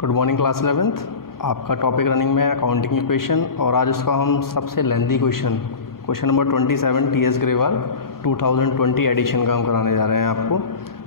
Good morning class 11th। आपका topic running में accounting equation और आज उसका हम सबसे lengthy question number 27 TS Grewal 2020 edition का हम कराने जा रहे हैं आपको।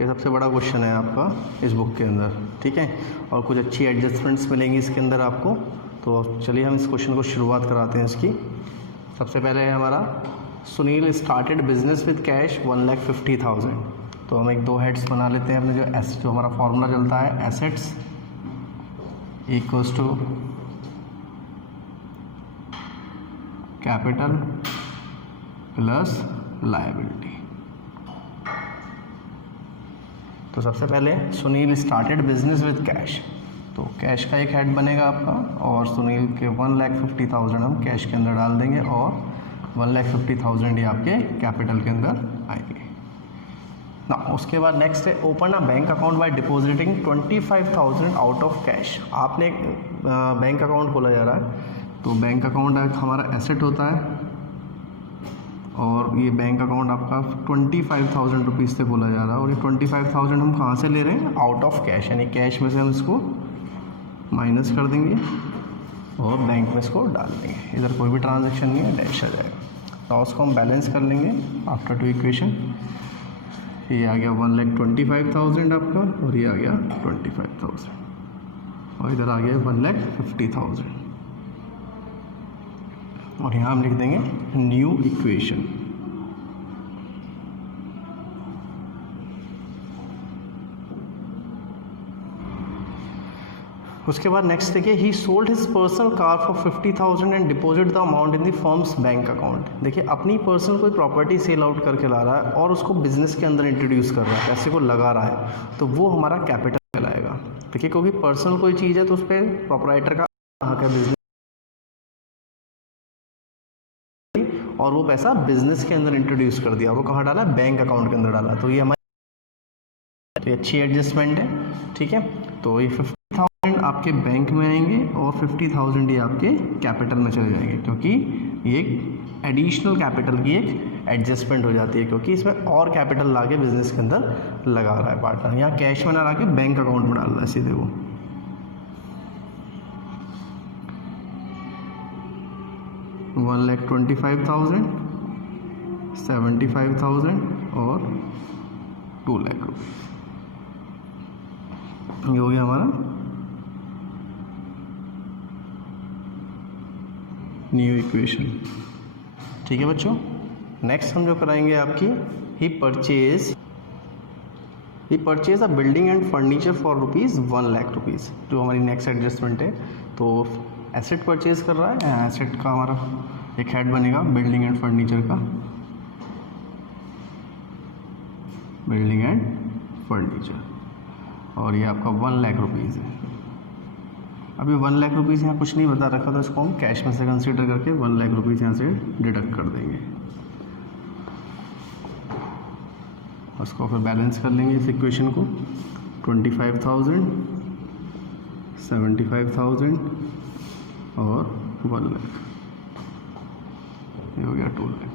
ये सबसे बड़ा क्वेश्चन है आपका इस बुक के अंदर, ठीक है। और कुछ अच्छी एडजस्टमेंट्स मिलेंगी इसके अंदर आपको। तो चलिए हम इस क्वेश्चन को शुरुआत कराते हैं इसकी। सबसे पहले है हमारा Sunil started business with cash 1,50,000। तो हम एक दो हेड्स बना लेते हैं अपने जो हमारा फॉर्मूला चलता है assets equals to capital plus liability. तो सबसे पहले Sunil started business with cash, तो कैश का एक हेड बनेगा आपका और सुनील के 1,50,000 हम कैश के अंदर डाल देंगे और 1,50,000 ये आपके कैपिटल के अंदर आएंगे ना। उसके बाद नेक्स्ट है open a bank account by depositing 25,000 out of cash. आपने एक बैंक अकाउंट खोला जा रहा है, तो बैंक अकाउंट हमारा एसेट होता है और ये बैंक अकाउंट आपका 25,000 रुपीज़ से खोला जा रहा है और ये 25,000 हम कहाँ से ले रहे हैं? आउट ऑफ कैश, यानी कैश में से हम इसको माइनस कर देंगे और बैंक में इसको डाल देंगे। इधर कोई भी ट्रांजैक्शन नहीं है, डैश आ जाएगा। तो उसको हम बैलेंस कर लेंगे आफ्टर टू इक्वेशन। ये आ गया 1,25,000 आपका और ये आ गया 25,000 और इधर आ गया 1,50,000 और यहाँ हम लिख देंगे न्यू इक्वेशन। उसके बाद नेक्स्ट देखिए ही sold his personal car for 50,000 and deposit the amount in the firms bank account. देखिए अपनी पर्सनल कोई प्रॉपर्टी सेल आउट करके ला रहा है और उसको बिजनेस के अंदर इंट्रोड्यूस कर रहा है, पैसे को लगा रहा है, तो वो हमारा कैपिटल कहलाएगा। देखिए क्योंकि पर्सनल कोई चीज़ है तो उस पर प्रोपराइटर का हक है बिजनेस, और वो पैसा बिजनेस के अंदर इंट्रोड्यूस कर दिया और वो कहाँ डाला? बैंक अकाउंट के अंदर डाला। तो ये हमारी अच्छी एडजस्टमेंट है, ठीक है। तो ये 50,000 आपके बैंक में आएंगे और 50,000 ये आपके कैपिटल में चले जाएंगे, क्योंकि ये एक एडिशनल कैपिटल की एक एडजस्टमेंट हो जाती है, क्योंकि इसमें और कैपिटल ला के बिजनेस के अंदर लगा रहा है पार्टनर। यहाँ कैश में ना ला के बैंक अकाउंट में डाल रहा है सीधे वो। $1,25,000, 75,000 और 2 लाख रुपये। ये हो गया हमारा न्यू इक्वेशन, ठीक है बच्चों। नेक्स्ट हम जो कराएंगे आपकी ही purchase a building and furniture for ₹1 lakh rupees, जो हमारी नेक्स्ट एडजस्टमेंट है। तो एसेट परचेज कर रहा है, एसेट का हमारा एक हेड बनेगा बिल्डिंग एंड फर्नीचर का, बिल्डिंग एंड फर्नीचर, और ये आपका 1 लाख रुपीज़ है। अभी 1 लाख रुपीज़ यहाँ कुछ नहीं बता रखा था, इसको हम कैश में से कंसीडर करके 1 लाख रुपीज़ यहाँ से डिडक्ट कर देंगे। उसको फिर बैलेंस कर लेंगे इस इक्वेशन को। 25,000, 75,000 और 1 लाख, ये हो गया 2 लाख।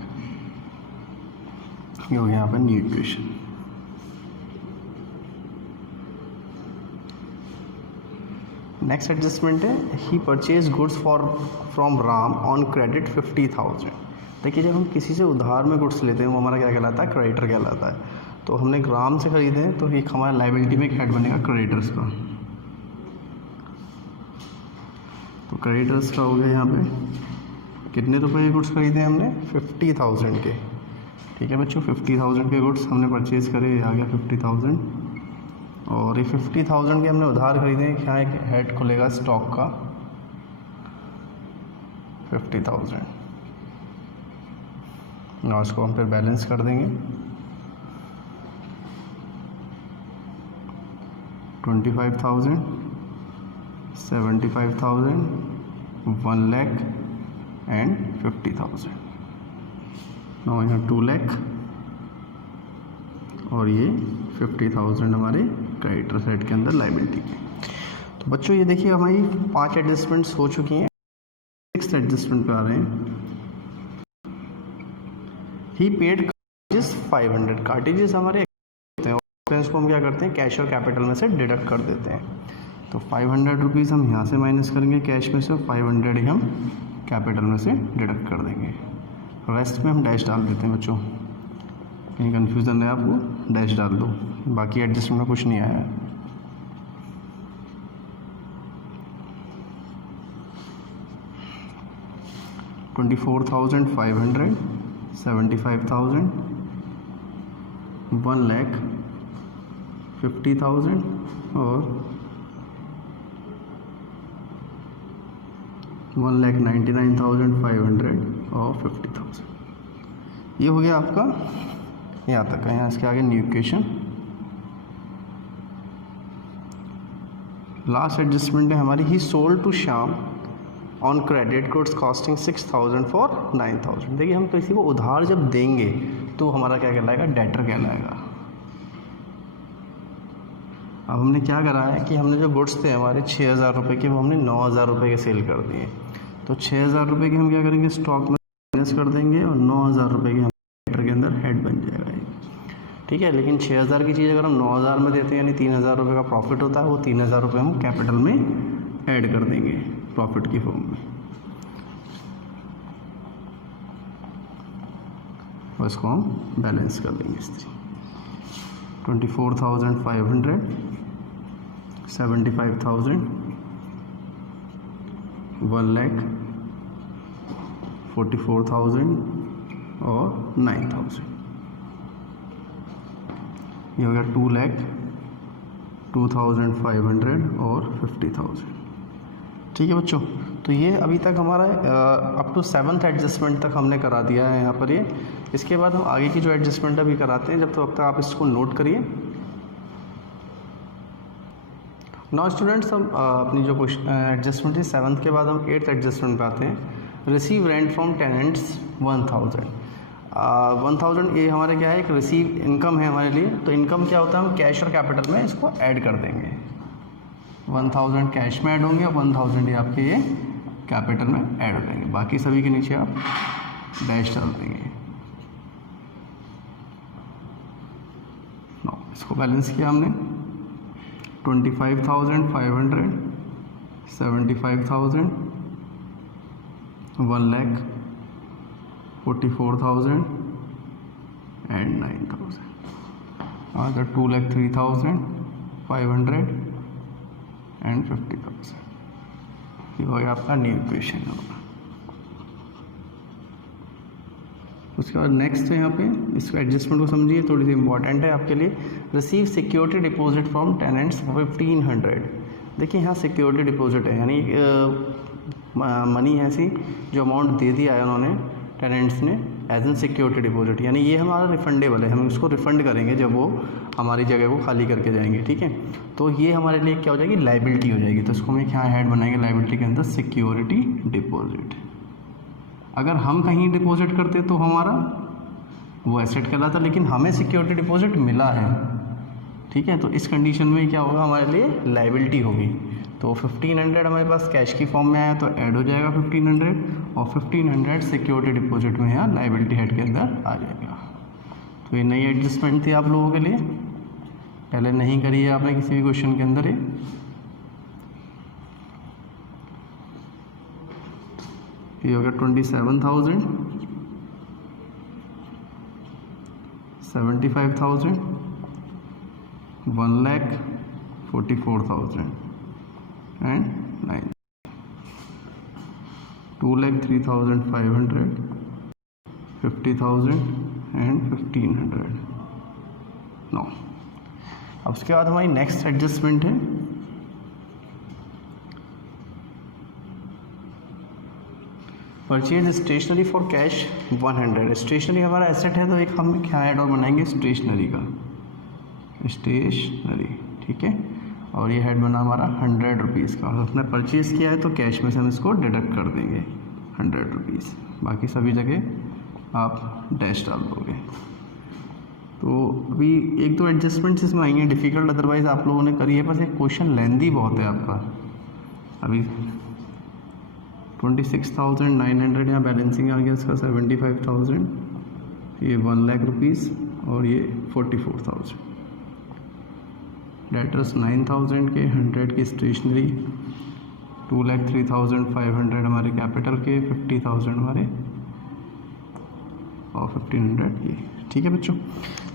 ये हो गया यहाँ पर न्यू इक्वेशन। नेक्स्ट एडजस्टमेंट है ही purchase goods from Ram on credit 50,000। देखिए जब हम किसी से उधार में गुड्स लेते हैं वो हमारा क्या कहलाता है? क्रेडिटर कहलाता है। तो हमने राम से खरीदे हैं तो एक हमारा लायबिलिटी में एक हेड बनेगा क्रेडिटर्स का। तो क्रेडिटर्स का हो गया यहाँ पे कितने रुपए के गुड्स खरीदे हमने? 50,000 के, ठीक है बच्चों। 50,000 के गुड्स हमने परचेज करे, आ गया 50,000 और ये 50,000 के हमने उधार खरीदे हैं। यहाँ एक हेड खुलेगा स्टॉक का 50,000 और उसको हम फिर बैलेंस कर देंगे। 25,000, 75,000, 1 लाख एंड 50,000। और यहाँ 2 लाख और ये 50,000 हमारे क्रेडिटर साइड के अंदर लायबिलिटी के। तो बच्चों ये देखिए हमारी 5 एडजस्टमेंट्स हो चुकी हैं। 6th एडजस्टमेंट पे आ रहे हैं। ही पेड कार्टेजेस 500। कार्टेजेस हमारे एक्सपेंस को हम क्या करते हैं? कैश और कैपिटल में से डिडक्ट कर देते हैं। तो 500 रुपीज़ हम यहाँ से माइनस करेंगे कैश में से, और 500 ही हम कैपिटल में से डिडक्ट कर देंगे। रेस्ट में हम डैश डाल देते हैं बच्चों, कहीं कन्फ्यूज़न है आपको, डैश डाल दो, बाकी एडजस्टमेंट में कुछ नहीं आया है। $24,500, 75,000, 1,50,000 और 1,99,500 और 50,000। ये हो गया आपका, यहाँ तक है। यहाँ इसके आगे न्यू इक्वेशन। लास्ट एडजस्टमेंट है हमारी, he sold to Shyam on credit goods costing 6,000 for 9,000। देखिए हम किसी को उधार जब देंगे तो हमारा क्या कहलाएगा, डेटर कहलाएगा। अब हमने क्या करा है कि हमने जो गुड्स थे हमारे 6,000 रुपये के, वो हमने 9,000 रुपये के सेल कर दिए। तो 6,000 रुपये के हम क्या करेंगे, स्टॉक में माइनस कर देंगे, और 9,000 रुपये के हम डेटर के अंदर हेड बन जाएगा। ठीक है, लेकिन 6,000 की चीज़ अगर हम 9,000 में देते हैं, यानी 3,000 रुपये का प्रॉफिट होता है, वो 3,000 रुपये हम कैपिटल में ऐड कर देंगे प्रॉफिट की फॉर्म में। और इसको हम बैलेंस कर देंगे इस तरह। 24,500, 75,000, 1,44,000 और 9,000। ये हो गया 2,02,500 और 50,000। ठीक है बच्चों, तो ये अभी तक हमारा अप टू 7th एडजस्टमेंट तक हमने करा दिया है यहाँ पर ये। इसके बाद हम आगे की जो एडजस्टमेंट अभी कराते हैं, जब तक आप इसको नोट करिए। नाउ स्टूडेंट्स, हम अपनी जो एडजस्टमेंट थी 7th के बाद हम 8th एडजस्टमेंट पे आते हैं। Receive rent from tenants 1,000। 1,000 ये हमारे क्या है, एक रिसीव इनकम है हमारे लिए। तो इनकम क्या होता है, हम कैश और कैपिटल में इसको ऐड कर देंगे। 1,000 कैश में ऐड होंगे और 1,000 ये आपके ये कैपिटल में ऐड हो जाएंगे। बाकी सभी के नीचे आप डैश डाल देंगे। इसको बैलेंस किया हमने। 25,500, 75,000, 1,44,000 and 9,000। अगर 2,03,500 and 50,000। ये हो गया आपका न्यू इक्वेशन होगा। उसके बाद नेक्स्ट है यहाँ पे, इसको एडजस्टमेंट को समझिए, थोड़ी सी इंपॉर्टेंट है आपके लिए। Receive security deposit from tenants 1,500। देखिए यहाँ सिक्योरिटी डिपॉजिट है, यानी मनी ऐसी जो अमाउंट दे दिया है उन्होंने टेनेंट्स ने एज एन सिक्योरिटी डिपॉजिट, यानी ये हमारा रिफंडेबल है, हम इसको रिफंड करेंगे जब वो हमारी जगह को खाली करके जाएंगे। ठीक है, तो ये हमारे लिए क्या हो जाएगी, लाइबिलिटी हो जाएगी। तो इसको हम क्या हेड बनाएंगे लाइबिलिटी के अंदर, सिक्योरिटी डिपॉजिट। अगर हम कहीं डिपॉजिट करते तो हमारा वो एसेट कहलाता, लेकिन हमें सिक्योरिटी डिपॉजिट मिला है। ठीक है, तो इस कंडीशन में क्या होगा, हमारे लिए लाइबिलिटी होगी। तो 1,500 हमारे पास कैश की फॉर्म में आया तो ऐड हो जाएगा 1,500, और 1,500 सिक्योरिटी डिपॉजिट में यहाँ लाइबिलिटी हेड के अंदर आ जाएगा। तो ये नई एडजस्टमेंट थी आप लोगों के लिए, पहले नहीं करी है आपने किसी भी क्वेश्चन के अंदर। ये हो गया 27,000, 75,000, 1,44,000 and 9, 2,03,500, 50,000 and 1,500। नौ, अब उसके बाद हमारी नेक्स्ट एडजस्टमेंट है purchase stationery for cash 100। Stationery हमारा एसेट है, तो एक हम क्या ऐड और बनाएंगे, स्टेशनरी का, स्टेशनरी। ठीक है, और ये हेड बना हमारा 100 रुपीज़ का। हमने परचेज़ किया है तो कैश में से हम इसको डिडक्ट कर देंगे 100 रुपीज़। बाकी सभी जगह आप डैश डाल दोगे। तो अभी एक दो एडजस्टमेंट्स इसमें आई हैं डिफ़िकल्ट, अदरवाइज़ आप लोगों ने करी है, बस एक क्वेश्चन लेंदी बहुत है आपका। अभी 26,900 यहाँ बैलेंसिंग आ गया इसका, 75,000, ये 1,00,000 रुपीज़ और ये 44,000। डेटर्स 9000 के, 100 की स्टेशनरी, 2,03,500 हमारे कैपिटल के, 50,000 हमारे और 1500 ये। ठीक है बच्चों,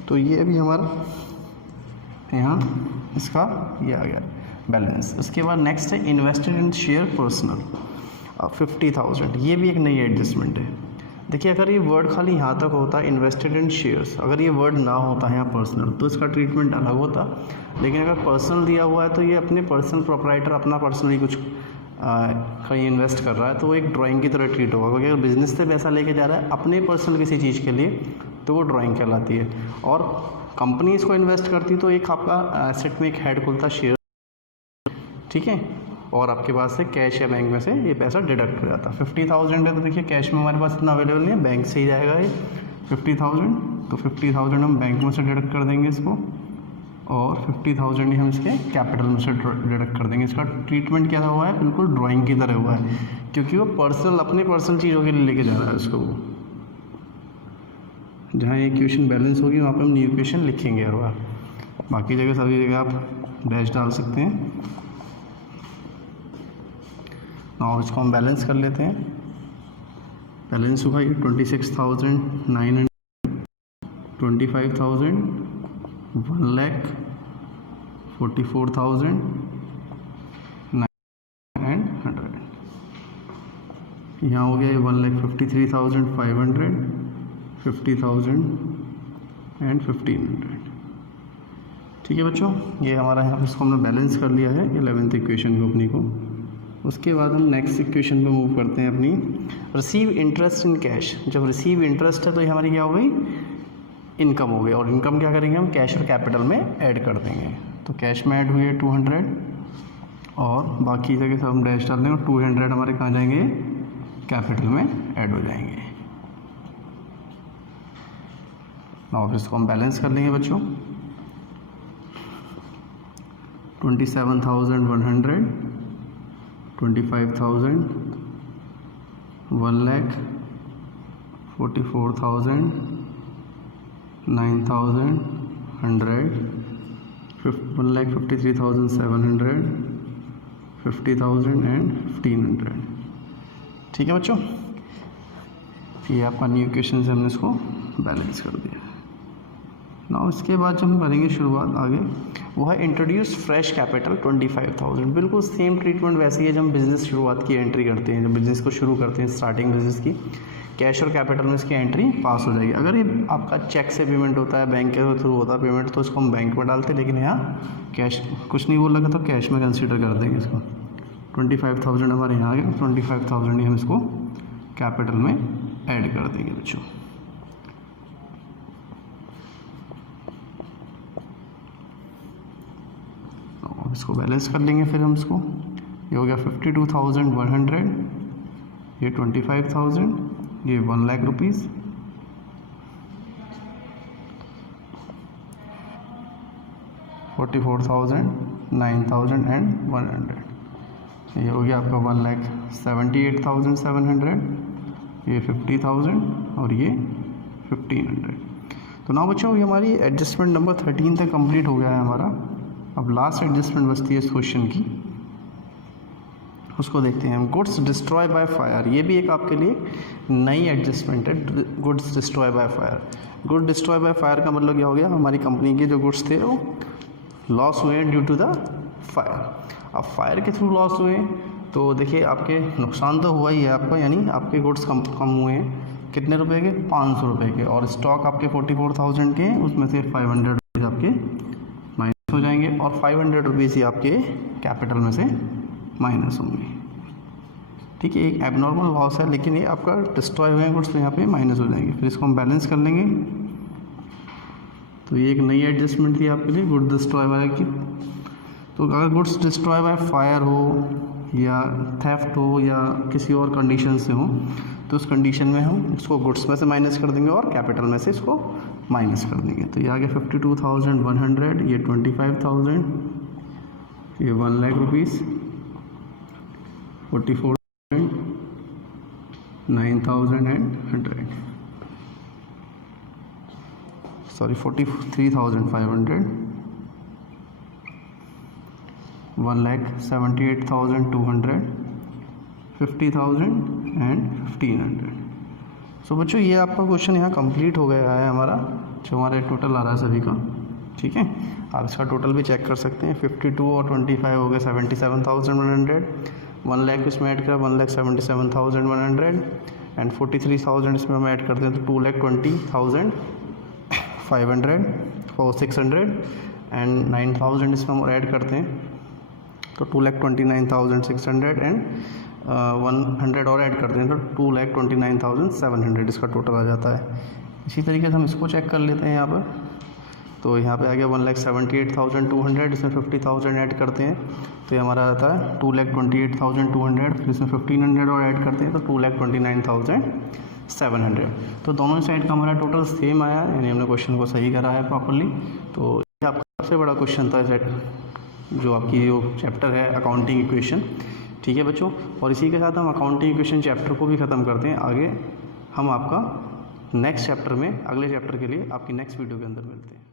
तो ये अभी हमारा यहाँ इसका ये आ गया बैलेंस। उसके बाद नेक्स्ट है इन्वेस्टेड इन शेयर पर्सनल 50,000, ये भी एक नई एडजस्टमेंट है। देखिए अगर ये वर्ड खाली यहाँ तक होता है इन्वेस्टेड इन शेयर्स, अगर ये वर्ड ना होता है यहाँ पर्सनल तो इसका ट्रीटमेंट अलग होता, लेकिन अगर पर्सनल दिया हुआ है तो ये अपने पर्सनल प्रोप्राइटर अपना पर्सनली कुछ कहीं इन्वेस्ट कर रहा है तो वो एक ड्राइंग की तरह ट्रीट होगा, क्योंकि अगर बिजनेस से पैसा लेके जा रहा है अपने पर्सनल किसी चीज़ के लिए तो वो ड्राइंग कहलाती है। और कंपनी इसको इन्वेस्ट करती तो एक आपका एसेट में एक हेड खुलता शेयर, ठीक है, और आपके पास से कैश या बैंक में से ये पैसा डिडक्ट हो जाता। 50,000 है तो देखिए कैश में हमारे पास इतना अवेलेबल नहीं है, बैंक से ही जाएगा ये 50,000, तो 50,000 हम बैंक में से डिडक्ट कर देंगे इसको, और 50,000 ही हम इसके कैपिटल में से डिडक्ट कर देंगे। इसका ट्रीटमेंट क्या हुआ है, बिल्कुल ड्राइंग की तरह हुआ है, क्योंकि वो पर्सनल अपने पर्सनल चीज़ों के लिए लेके जा रहा है उसको। वो जहाँ इक्वेशन बैलेंस होगी वहाँ पर हम न्यू इक्वेशन लिखेंगे हर बार, बाकी जगह सभी जगह आप डैश डाल सकते हैं। और इसको हम बैलेंस कर लेते हैं। बैलेंस हुआ ये 26,900, 25,000, 1,44,900 यहाँ हो गया 1,53,500, 50,000 एंड 1,500। ठीक है बच्चों, ये हमारा यहाँ पर इसको हमने बैलेंस कर लिया है 11th इक्वेशन को अपनी को। उसके बाद हम नेक्स्ट इक्वेशन पे मूव करते हैं अपनी, रिसीव इंटरेस्ट इन कैश। जब रिसीव इंटरेस्ट है तो ये हमारी क्या हो गई, इनकम हो गई, और इनकम क्या करेंगे हम कैश और कैपिटल में ऐड कर देंगे। तो कैश में ऐड हुई है 200 और बाकी जगह सब हम डैश डाल देंगे, 200 हमारे कहाँ जाएंगे, कैपिटल में ऐड हो जाएंगे। और फिर इसको हम बैलेंस कर लेंगे बच्चों। 27,100, 25,000, 1,44,000, 9,000, 100, 1,53,700, 50,000 एंड 1,500। ठीक है बच्चों, ये आपका न्यू इक्वेशन से हमने इसको बैलेंस कर दिया। ना इसके बाद जो हम करेंगे शुरुआत आगे वो है इंट्रोड्यूस फ्रेश कैपिटल 25,000। बिल्कुल सेम ट्रीटमेंट वैसे ही है जब हम बिज़नेस शुरुआत की एंट्री करते हैं, जब बिज़नेस को शुरू करते हैं स्टार्टिंग बिज़नेस की, कैश और कैपिटल में इसकी एंट्री पास हो जाएगी। अगर ये आपका चेक से पेमेंट होता है, बैंक के थ्रू होता है पेमेंट, तो इसको हम बैंक में डालते हैं, लेकिन यहाँ कैश कुछ नहीं बोल लगा तो कैश में कंसिडर कर देंगे इसको। 25,000 हमारे यहाँ आ गए, 25,000 ही हम इसको कैपिटल में ऐड कर देंगे बच्चों। इसको बैलेंस कर लेंगे फिर हम इसको। ये हो गया 52,100, ये 25,000, ये 1,00,000 रुपीज़, 44,000, 9,000 एंड 100। ये हो गया आपका 1,78,700, ये 50,000 और ये 1,500। तो ना बच्चों ये हमारी एडजस्टमेंट नंबर 13 तक कंप्लीट हो गया है हमारा। अब लास्ट एडजस्टमेंट बचती है इस क्वेश्चन की, उसको देखते हैं हम। गुड्स डिस्ट्रॉय बाय फायर, ये भी एक आपके लिए नई एडजस्टमेंट है। Goods destroy by fire, good destroy by fire का मतलब क्या हो गया, हमारी कंपनी के जो गुड्स थे वो लॉस हुए ड्यू टू द फायर। अब फायर के थ्रू लॉस हुए तो देखिए आपके नुकसान तो हुआ ही है आपका, यानी आपके गुड्स कम हुए हैं कितने रुपए के, 500 रुपये के, और स्टॉक आपके 44,000 के, उसमें से 500 रुपीज़ आपके माइनस हो जाएंगे, और 500 रुपीज़ ही आपके कैपिटल में से माइनस होंगे। ठीक है, एक एबनॉर्मल लॉस है, लेकिन ये आपका डिस्ट्रॉय हुए हैं गुड्स तो यहाँ पे माइनस हो जाएंगे। फिर इसको हम बैलेंस कर लेंगे। तो ये एक नई एडजस्टमेंट थी आपके लिए गुड डिस्ट्रॉय वाले की। तो अगर गुड्स डिस्ट्रॉय बाय फायर हो या थेफ्ट हो या किसी और कंडीशन से हो, तो उस कंडीशन में हम इसको गुड्स में से माइनस कर देंगे और कैपिटल में से इसको माइनस कर देंगे। तो ये आ गया 52,100, ये 25,000, ये 1,00,000 रुपीज़, 44,000, 9,000 एंड 100, सॉरी 43,500, 1,78,200, 50,000 एंड 1,500। सो बच्चों ये आपका क्वेश्चन यहाँ कंप्लीट हो गया है हमारा, जो हमारे टोटल आ रहा है सभी का। ठीक है, आप इसका टोटल भी चेक कर सकते हैं। 52 और 25 हो गए 77,100, 1 लाख इसमें ऐड करा 1,77,100 एंड 43,000 इसमें हम ऐड करते हैं तो 2,20,500 और 600 एंड 9,000 इसमें हम ऐड करते हैं तो 2,29,600 एंड 100 और ऐड करते हैं तो 2,29,700 इसका टोटल आ जाता है। इसी तरीके से हम इसको चेक कर लेते हैं यहाँ पर। तो यहाँ पे आ गया 1,78,200, इसमें 50,000 ऐड करते हैं तो ये हमारा आता है 2,28,200, फिर इसमें 1,500 और ऐड करते हैं तो 2,29,700। तो दोनों साइड का हमारा टोटल सेम आया, यानी हमने क्वेश्चन को सही करा है प्रॉपरली। तो ये आपका सबसे बड़ा क्वेश्चन था जो आपकी जो चैप्टर है अकाउंटिंग इक्वेशन। ठीक है बच्चों, और इसी के साथ हम अकाउंटिंग इक्वेशन चैप्टर को भी ख़त्म करते हैं। आगे हम आपका नेक्स्ट चैप्टर में, अगले चैप्टर के लिए आपकी नेक्स्ट वीडियो के अंदर मिलते हैं।